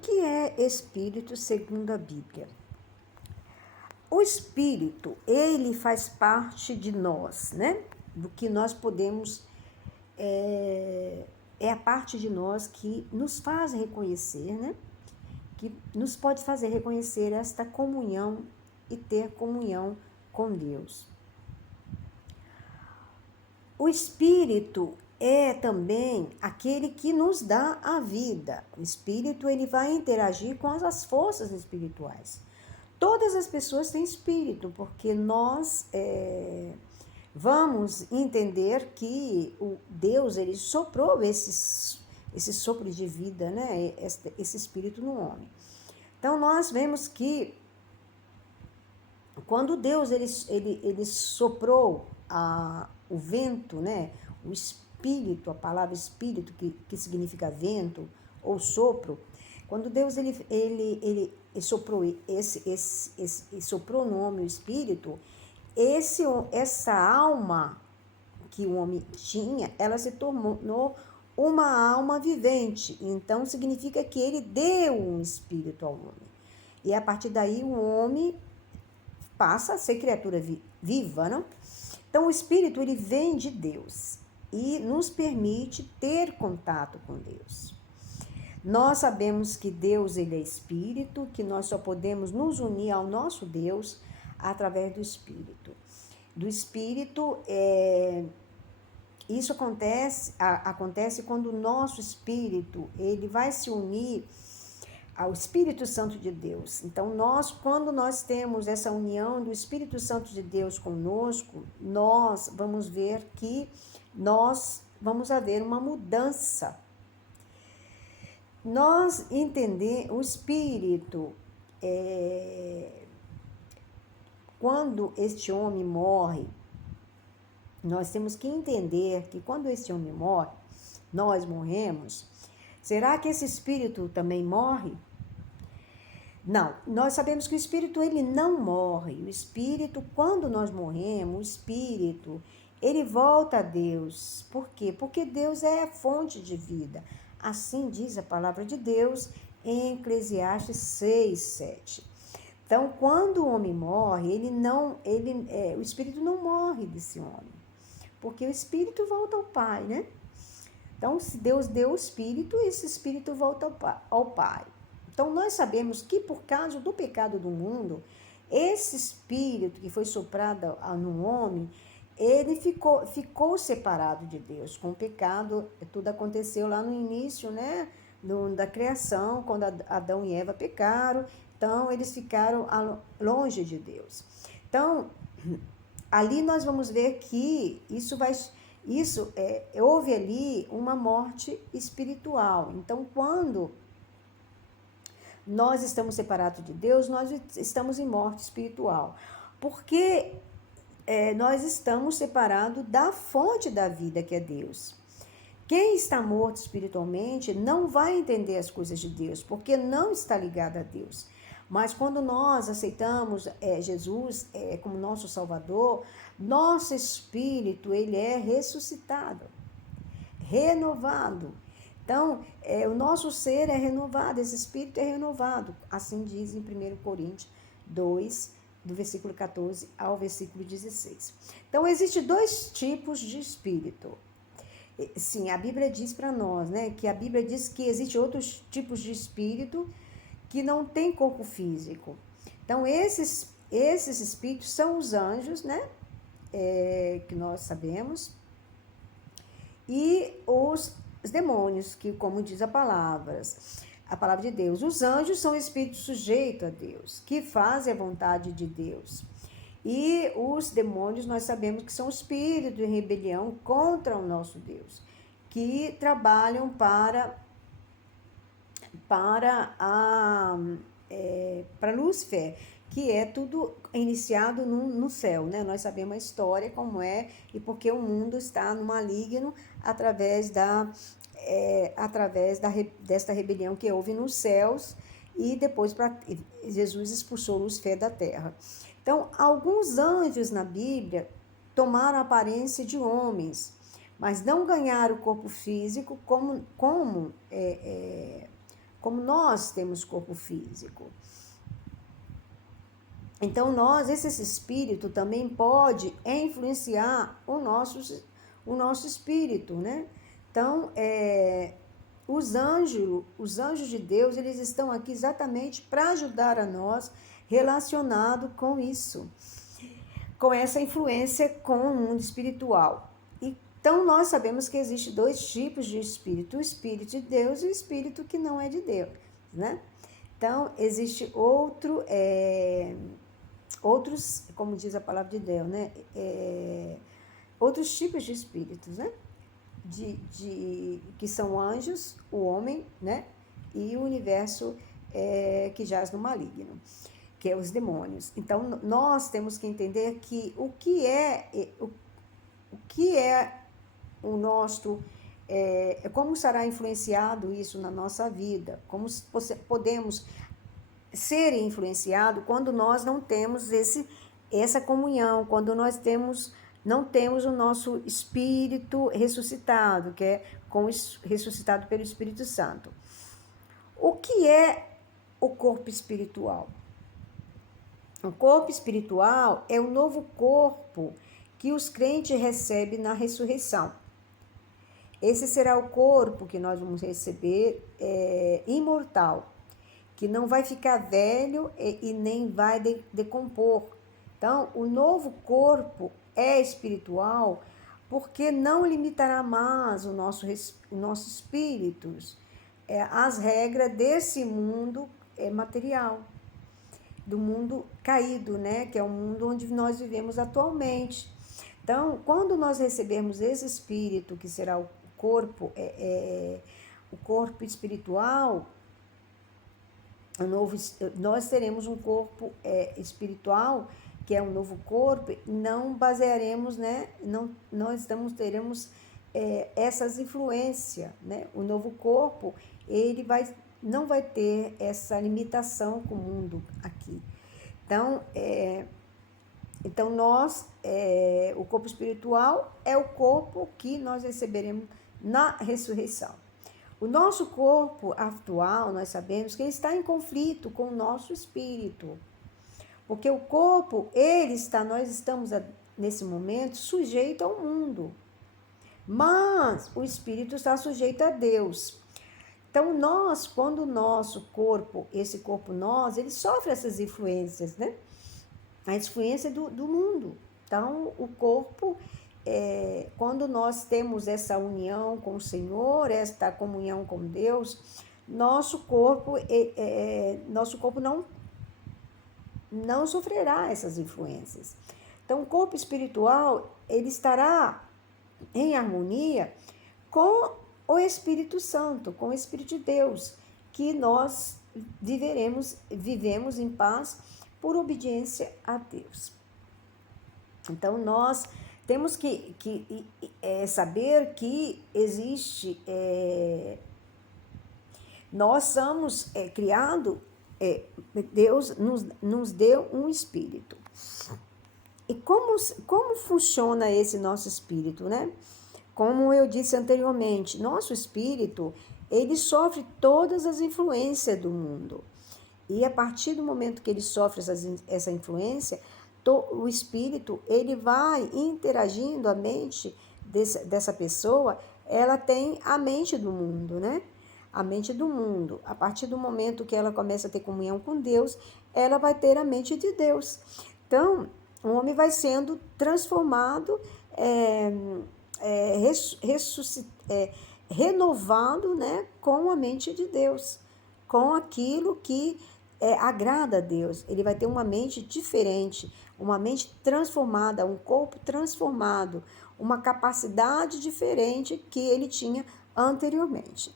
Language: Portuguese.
que é espírito segundo a Bíblia? O espírito, ele faz parte de nós, né? Do que nós podemos, é a parte de nós que nos faz reconhecer, né? Que nos pode fazer reconhecer esta comunhão e ter comunhão com Deus. O espírito é também aquele que nos dá a vida. O espírito, ele vai interagir com as forças espirituais. Todas as pessoas têm espírito, porque nós vamos entender que o Deus, ele soprou esse sopro de vida, né? Esse espírito no homem. Então, nós vemos que quando Deus ele soprou o vento, né? O espírito, a palavra espírito, que significa vento ou sopro, quando Deus ele soprou soprou no homem o espírito, essa alma que o homem tinha, ela se tornou uma alma vivente. Então, significa que ele deu um espírito ao homem. E a partir daí, o homem passa a ser criatura viva, não? Então, o espírito, ele vem de Deus e nos permite ter contato com Deus. Nós sabemos que Deus, ele é espírito, que nós só podemos nos unir ao nosso Deus através do espírito. Do espírito, isso acontece quando o nosso espírito, ele vai se unir ao Espírito Santo de Deus. Então, quando nós temos essa união do Espírito Santo de Deus conosco, nós vamos ver que nós vamos haver uma mudança. Nós entender o Espírito, quando este homem morre, nós temos que entender que quando este homem morre, nós morremos. Será que esse espírito também morre? Não, nós sabemos que o espírito, ele não morre. O espírito, quando nós morremos, o espírito, ele volta a Deus. Por quê? Porque Deus é a fonte de vida. Assim diz a palavra de Deus em Eclesiastes 6:7. Então, quando o homem morre, o espírito não morre desse homem, porque o espírito volta ao Pai, né? Então, se Deus deu o espírito, esse espírito volta ao Pai. Então, nós sabemos que por causa do pecado do mundo, esse espírito que foi soprado no homem, ele ficou separado de Deus. Com o pecado, tudo aconteceu lá no início, né? Da criação, quando Adão e Eva pecaram. Então, eles ficaram longe de Deus. Então, ali nós vamos ver que houve ali uma morte espiritual. Então, quando nós estamos separados de Deus, nós estamos em morte espiritual. Porque nós estamos separados da fonte da vida, que é Deus. Quem está morto espiritualmente não vai entender as coisas de Deus, porque não está ligado a Deus. Mas quando nós aceitamos Jesus como nosso Salvador, nosso espírito, ele é ressuscitado, renovado. Então, o nosso ser é renovado, esse espírito é renovado. Assim diz em 1 Coríntios 2, do versículo 14 ao versículo 16. Então, existem dois tipos de espírito. Sim, a Bíblia diz para nós, né, que a Bíblia diz que existem outros tipos de espírito que não tem corpo físico. Então, esses espíritos são os anjos, né? Que nós sabemos. E os demônios, que, como diz a palavra de Deus. Os anjos são espíritos sujeitos a Deus, que fazem a vontade de Deus. E os demônios, nós sabemos que são espíritos de rebelião contra o nosso Deus, que trabalham para Lúcifer, que é tudo iniciado no céu, né? Nós sabemos a história como é e porque o mundo está no maligno através desta rebelião que houve nos céus e depois Jesus expulsou Lúcifer da terra. Então, alguns anjos na Bíblia tomaram a aparência de homens, mas não ganharam o corpo físico como como nós temos corpo físico. Então, esse espírito também pode influenciar o nosso espírito, né? Então, os anjos de Deus, eles estão aqui exatamente para ajudar a nós relacionado com isso, com essa influência com o mundo espiritual. Então, nós sabemos que existem dois tipos de espírito, o espírito de Deus e o espírito que não é de Deus, né? Então, existe outros, como diz a palavra de Deus, né? Outros tipos de espíritos, né? Que são anjos, o homem, né? E o universo que jaz no maligno, que é os demônios. Então, nós temos que entender que o que é o nosso, como será influenciado isso na nossa vida, como podemos ser influenciado quando nós não temos essa comunhão, quando nós não temos o nosso espírito ressuscitado, que é ressuscitado pelo Espírito Santo. O que é o corpo espiritual? O corpo espiritual é o novo corpo que os crentes recebem na ressurreição. Esse será o corpo que nós vamos receber imortal, que não vai ficar velho e nem vai decompor. Então, o novo corpo é espiritual porque não limitará mais o nosso espírito às regras desse mundo material, do mundo caído, né? Que é o mundo onde nós vivemos atualmente. Então, quando nós recebermos esse espírito, que será o corpo espiritual, nós teremos um corpo espiritual, que é um novo corpo, não basearemos, né? Teremos essas influências, né? O novo corpo, ele não vai ter essa limitação com o mundo aqui. Então o corpo espiritual é o corpo que nós receberemos na ressurreição. O nosso corpo atual, nós sabemos que ele está em conflito com o nosso espírito. Porque o corpo, nós estamos nesse momento sujeito ao mundo. Mas o espírito está sujeito a Deus. Então, quando o nosso corpo, ele sofre essas influências, né? A influência do mundo. Então, o corpo, quando nós temos essa união com o Senhor, esta comunhão com Deus, nosso corpo não sofrerá essas influências. Então, o corpo espiritual, ele estará em harmonia com o Espírito Santo, com o Espírito de Deus, que nós vivemos em paz por obediência a Deus. Então, nós temos que saber que existe, nós somos criados, Deus nos deu um espírito. E como funciona esse nosso espírito, né? Como eu disse anteriormente, nosso espírito, ele sofre todas as influências do mundo. E a partir do momento que ele sofre essa influência, o espírito, ele vai interagindo, a mente dessa pessoa, ela tem a mente do mundo, né? A mente do mundo. A partir do momento que ela começa a ter comunhão com Deus, ela vai ter a mente de Deus. Então, o homem vai sendo transformado, renovado, né, com a mente de Deus, com aquilo que agrada a Deus. Ele vai ter uma mente diferente, uma mente transformada, um corpo transformado, uma capacidade diferente que ele tinha anteriormente.